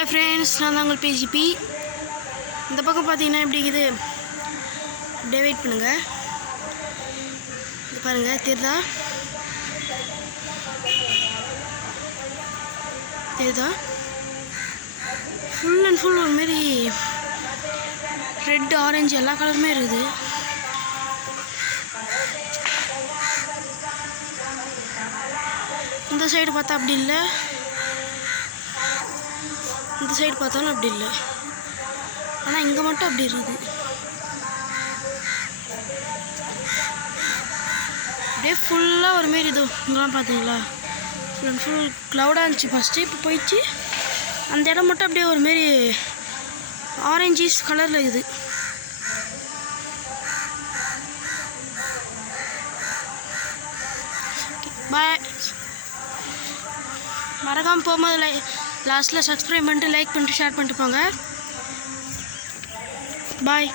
Hi friends, நான் தான் உங்கள் பேஜிபி. இந்த பக்கம் பார்த்தீங்கன்னா எப்படி இருக்குது, அப்படியே வெயிட் பண்ணுங்கள். இது பாருங்கள், தெரியுதா ஃபுல் அண்ட் ஃபுல் ஒரு மாரி ரெட் ஆரஞ்சு எல்லா கலருமே இருக்குது. இந்த சைடு பார்த்தா அப்படி இல்லை, இந்த சைடு பார்த்தாலும் அப்படி இல்லை, ஆனால் இங்கே மட்டும் அப்படி இருக்குது. அப்படியே ஃபுல்லாக ஒரு மாரி இது இங்கெல்லாம் பார்த்தீங்களா, ஃபுல் அண்ட் ஃபுல் க்ளவுடாக இருந்துச்சு ஃபஸ்ட்டு. இப்போ போயிடுச்சு. அந்த இடம் மட்டும் அப்படியே ஒரு மாரி ஆரஞ்சிஸ் கலரில் இருக்குது. பாய். மறக்காமல் போகும்போது லாஸ்ட்டில் சப்ஸ்கிரைப் பண்ணிட்டு லைக் பண்ணிட்டு ஷேர் பண்ணிட்டு போங்க. பாய்.